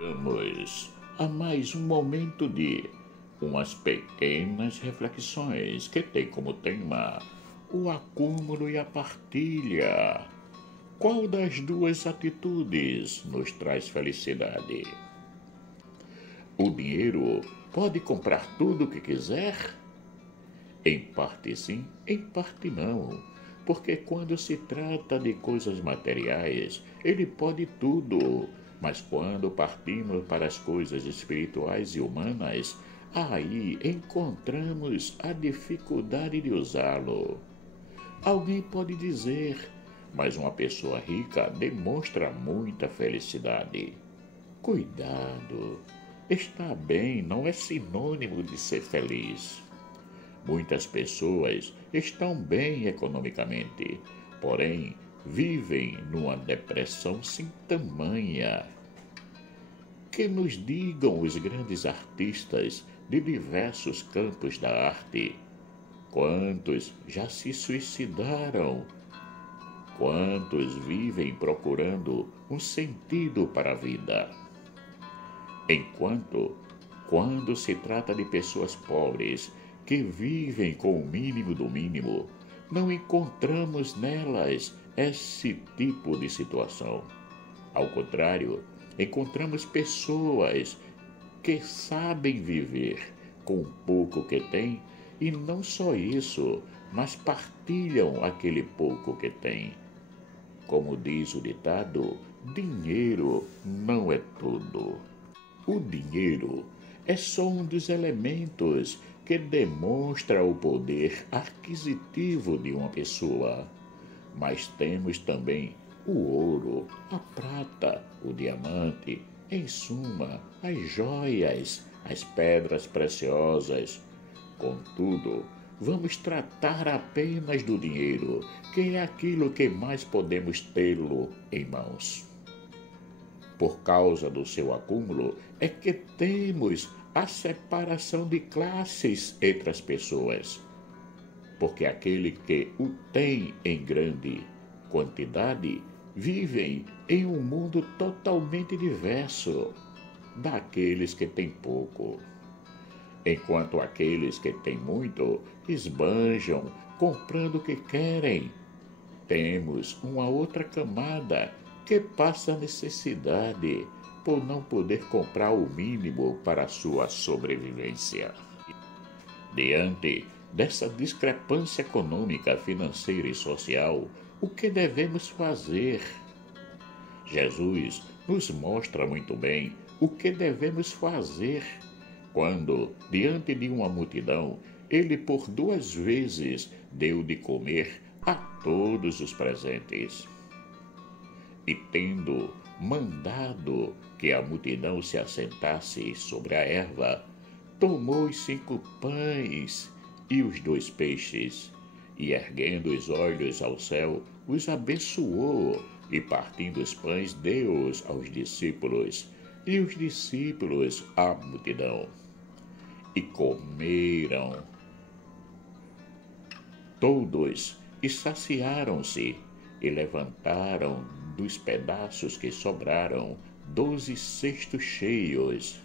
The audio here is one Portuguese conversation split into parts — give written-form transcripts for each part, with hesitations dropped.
Vamos a mais um momento de umas pequenas reflexões que tem como tema o acúmulo e a partilha. Qual das duas atitudes nos traz felicidade? O dinheiro pode comprar tudo o que quiser? Em parte sim, em parte não. Porque quando se trata de coisas materiais, ele pode tudo. Mas quando partimos para as coisas espirituais e humanas, aí encontramos a dificuldade de usá-lo. Alguém pode dizer, mas uma pessoa rica demonstra muita felicidade. Cuidado! Estar bem não é sinônimo de ser feliz. Muitas pessoas estão bem economicamente, porém vivem numa depressão sem tamanha. Que nos digam os grandes artistas de diversos campos da arte. Quantos já se suicidaram? Quantos vivem procurando um sentido para a vida? Enquanto, quando se trata de pessoas pobres que vivem com o mínimo do mínimo, não encontramos nelas esse tipo de situação. Ao contrário, encontramos pessoas que sabem viver com o pouco que têm e não só isso, mas partilham aquele pouco que têm. Como diz o ditado, dinheiro não é tudo. O dinheiro é só um dos elementos que demonstra o poder aquisitivo de uma pessoa. Mas temos também o ouro, a prata, o diamante, em suma, as joias, as pedras preciosas. Contudo, vamos tratar apenas do dinheiro, que é aquilo que mais podemos tê-lo em mãos. Por causa do seu acúmulo, é que temos a separação de classes entre as pessoas. Porque aquele que o tem em grande quantidade vivem em um mundo totalmente diverso daqueles que têm pouco. Enquanto aqueles que têm muito esbanjam comprando o que querem. Temos uma outra camada que passa necessidade por não poder comprar o mínimo para a sua sobrevivência. Diante dessa discrepância econômica, financeira e social, o que devemos fazer? Jesus nos mostra muito bem o que devemos fazer quando, diante de uma multidão, ele por 2 vezes deu de comer a todos os presentes. E tendo mandado que a multidão se assentasse sobre a erva, tomou os 5 pães e os 2 peixes, e erguendo os olhos ao céu, os abençoou, e partindo os pães, deu-os aos discípulos, e os discípulos à multidão. E comeram todos, e saciaram-se, e levantaram dos pedaços que sobraram 12 cestos cheios.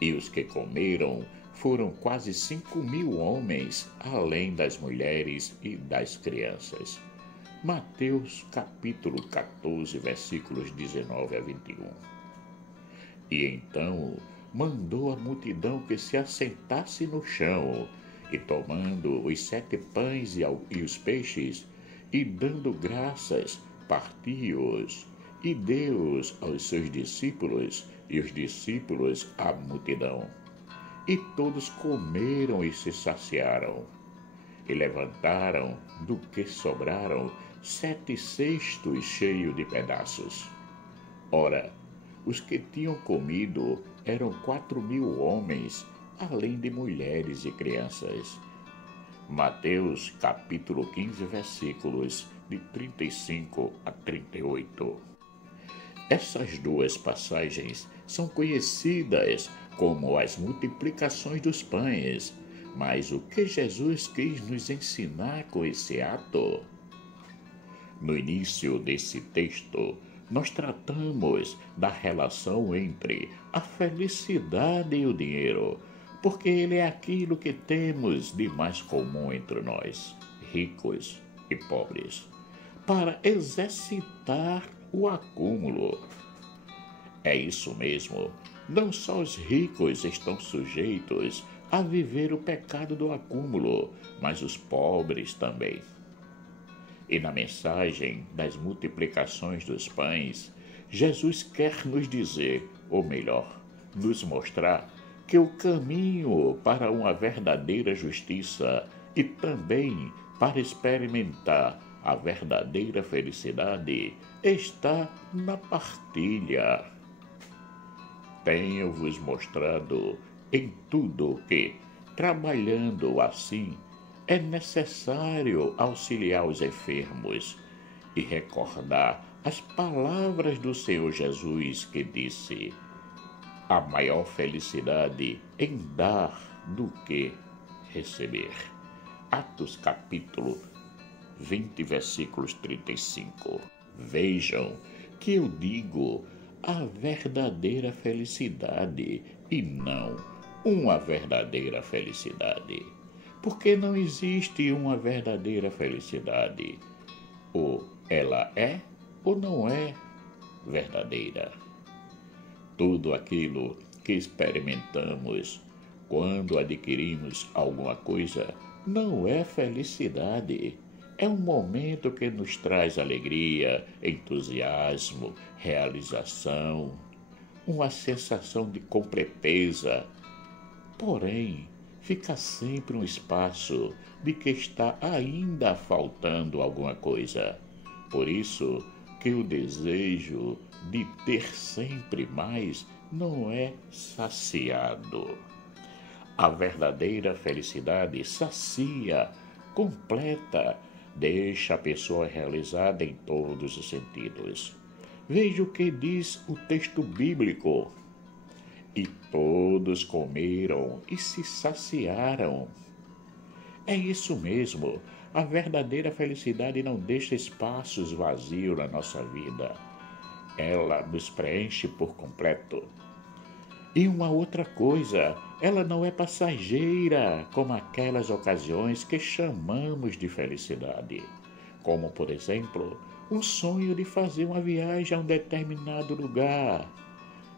E os que comeram foram quase 5.000 homens, além das mulheres e das crianças. Mateus capítulo 14, versículos 19 a 21. E então mandou a multidão que se assentasse no chão, e tomando os 7 pães e os peixes, e dando graças, partiu-os, e deu-os aos seus discípulos, e os discípulos à multidão. E todos comeram e se saciaram, e levantaram do que sobraram 7 cestos cheios de pedaços. Ora, os que tinham comido eram 4.000 homens, além de mulheres e crianças. Mateus capítulo 15, versículos de 35 a 38. Essas 2 passagens são conhecidas como as multiplicações dos pães, mas o que Jesus quis nos ensinar com esse ato? No início desse texto, nós tratamos da relação entre a felicidade e o dinheiro, porque ele é aquilo que temos de mais comum entre nós, ricos e pobres, para exercitar o acúmulo. É isso mesmo, não só os ricos estão sujeitos a viver o pecado do acúmulo, mas os pobres também. E na mensagem das multiplicações dos pães, Jesus quer nos dizer, ou melhor, nos mostrar, que o caminho para uma verdadeira justiça e também para experimentar a verdadeira felicidade está na partilha. Tenho-vos mostrado em tudo que, trabalhando assim, é necessário auxiliar os enfermos e recordar as palavras do Senhor Jesus que disse: há maior felicidade em dar do que receber. Atos capítulo 20, versículos 35. Vejam que eu digo a verdadeira felicidade e não uma verdadeira felicidade. Porque não existe uma verdadeira felicidade. Ou ela é ou não é verdadeira. Tudo aquilo que experimentamos quando adquirimos alguma coisa não é felicidade. É um momento que nos traz alegria, entusiasmo, realização, uma sensação de completeza. Porém, fica sempre um espaço de que está ainda faltando alguma coisa. Por isso que o desejo de ter sempre mais não é saciado. A verdadeira felicidade sacia, completa, deixa a pessoa realizada em todos os sentidos. Veja o que diz o texto bíblico. E todos comeram e se saciaram. É isso mesmo. A verdadeira felicidade não deixa espaços vazios na nossa vida. Ela nos preenche por completo. E uma outra coisa, ela não é passageira, como aquelas ocasiões que chamamos de felicidade. Como, por exemplo, um sonho de fazer uma viagem a um determinado lugar.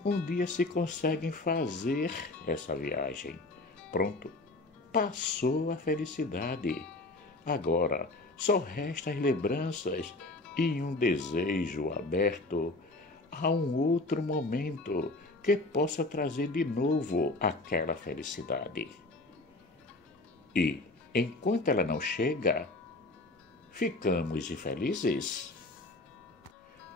Um dia se conseguem fazer essa viagem. Pronto, passou a felicidade. Agora, só restam as lembranças e um desejo aberto a um outro momento que possa trazer de novo aquela felicidade. E, enquanto ela não chega, ficamos infelizes?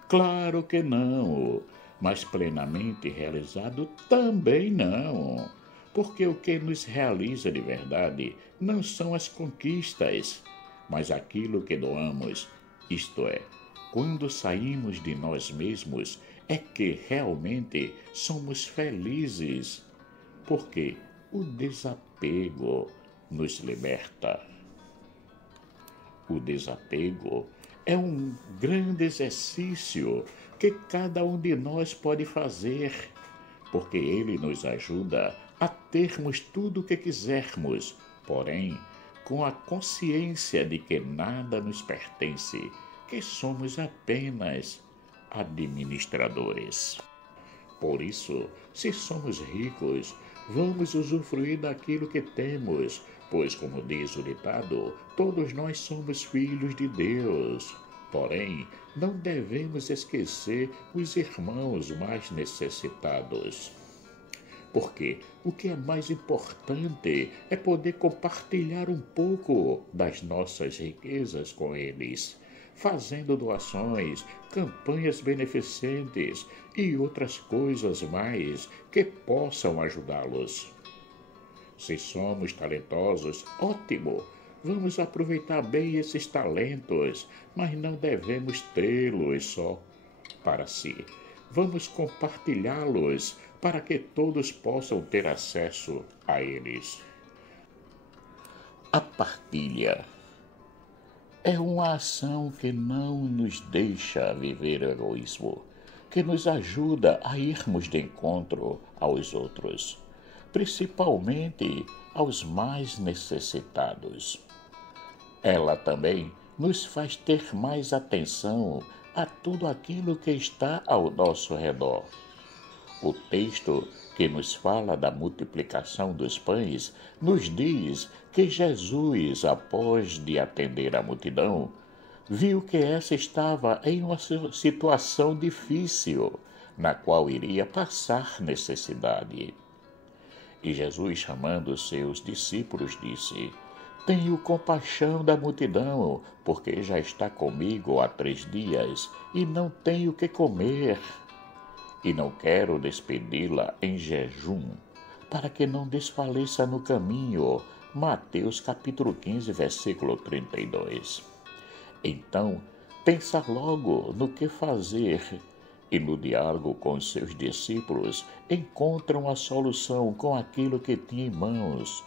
Claro que não, mas plenamente realizado também não. Porque o que nos realiza de verdade não são as conquistas, mas aquilo que doamos, isto é, quando saímos de nós mesmos, é que realmente somos felizes, porque o desapego nos liberta. O desapego é um grande exercício que cada um de nós pode fazer, porque ele nos ajuda a termos tudo o que quisermos, porém, com a consciência de que nada nos pertence, que somos apenas administradores. Por isso, se somos ricos, vamos usufruir daquilo que temos, pois, como diz o ditado, todos nós somos filhos de Deus. Porém, não devemos esquecer os irmãos mais necessitados. Porque o que é mais importante é poder compartilhar um pouco das nossas riquezas com eles, fazendo doações, campanhas beneficentes e outras coisas mais que possam ajudá-los. Se somos talentosos, ótimo! Vamos aproveitar bem esses talentos, mas não devemos tê-los só para si. Vamos compartilhá-los para que todos possam ter acesso a eles. A partilha é uma ação que não nos deixa viver o egoísmo, que nos ajuda a irmos de encontro aos outros, principalmente aos mais necessitados. Ela também nos faz ter mais atenção a tudo aquilo que está ao nosso redor. O texto que nos fala da multiplicação dos pães nos diz que Jesus, após de atender a multidão, viu que essa estava em uma situação difícil, na qual iria passar necessidade. E Jesus, chamando seus discípulos, disse: Tenho compaixão da multidão, porque já está comigo há 3 dias e não tenho o que comer. E não quero despedi-la em jejum, para que não desfaleça no caminho. Mateus capítulo 15, versículo 32. Então, pensa logo no que fazer, e no diálogo com os seus discípulos encontram a solução com aquilo que tinha em mãos.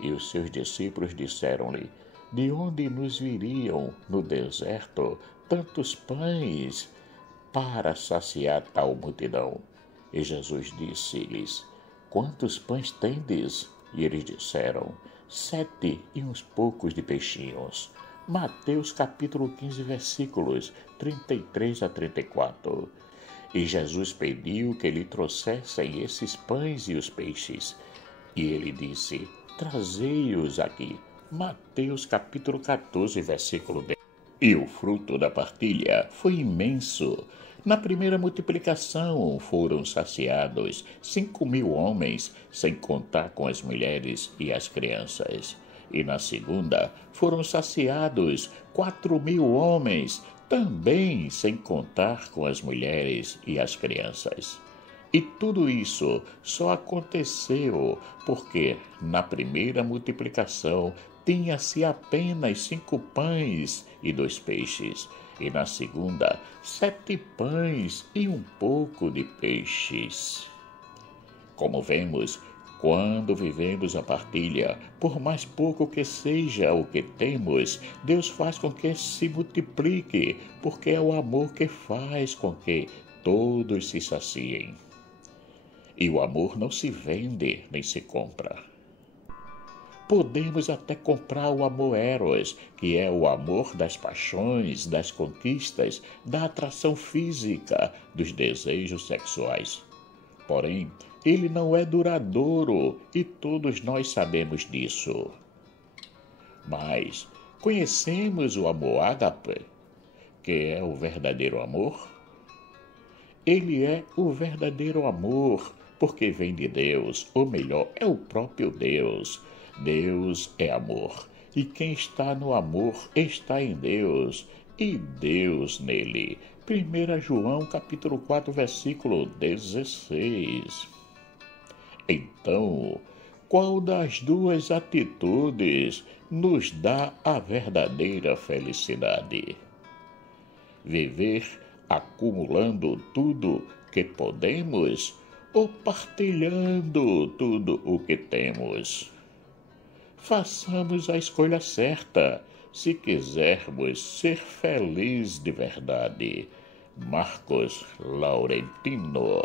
E os seus discípulos disseram-lhe: De onde nos viriam no deserto tantos pães para saciar tal multidão? E Jesus disse-lhes: Quantos pães tendes? E eles disseram: 7 e uns poucos de peixinhos. Mateus capítulo 15, versículos 33 a 34. E Jesus pediu que lhe trouxessem esses pães e os peixes. E ele disse: Trazei-os aqui. Mateus capítulo 14, versículo 10. E o fruto da partilha foi imenso. Na primeira multiplicação foram saciados 5.000 homens, sem contar com as mulheres e as crianças. E na segunda foram saciados 4.000 homens, também sem contar com as mulheres e as crianças. E tudo isso só aconteceu porque na primeira multiplicação tinha-se apenas 5 pães e 2 peixes, e na segunda 7 pães e um pouco de peixes. Como vemos, quando vivemos a partilha, por mais pouco que seja o que temos, Deus faz com que se multiplique, porque é o amor que faz com que todos se saciem. E o amor não se vende nem se compra. Podemos até comprar o amor eros, que é o amor das paixões, das conquistas, da atração física, dos desejos sexuais. Porém, ele não é duradouro e todos nós sabemos disso. Mas conhecemos o amor ágape, que é o verdadeiro amor? Ele é o verdadeiro amor, porque vem de Deus, ou melhor, é o próprio Deus. Deus é amor, e quem está no amor está em Deus, e Deus nele. 1 João capítulo 4, versículo 16. Então, qual das duas atitudes nos dá a verdadeira felicidade? Viver acumulando tudo que podemos ou partilhando tudo o que temos? Façamos a escolha certa, se quisermos ser felizes de verdade. Marcos Laurentino.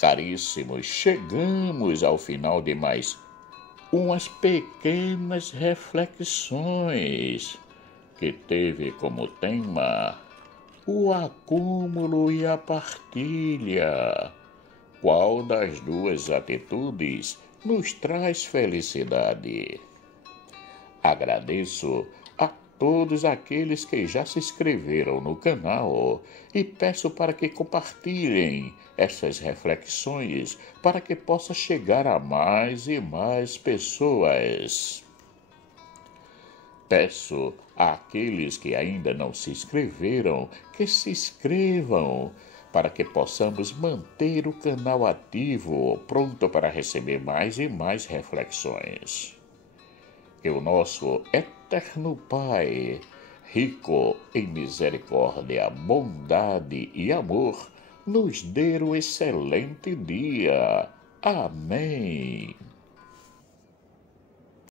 Caríssimos, chegamos ao final de mais umas pequenas reflexões que teve como tema o acúmulo e a partilha. Qual das duas atitudes nos traz felicidade? Agradeço a todos aqueles que já se inscreveram no canal e peço para que compartilhem essas reflexões para que possa chegar a mais e mais pessoas. Peço àqueles que ainda não se inscreveram que se inscrevam para que possamos manter o canal ativo, pronto para receber mais e mais reflexões. Que o nosso eterno Pai, rico em misericórdia, bondade e amor, nos dê um excelente dia. Amém.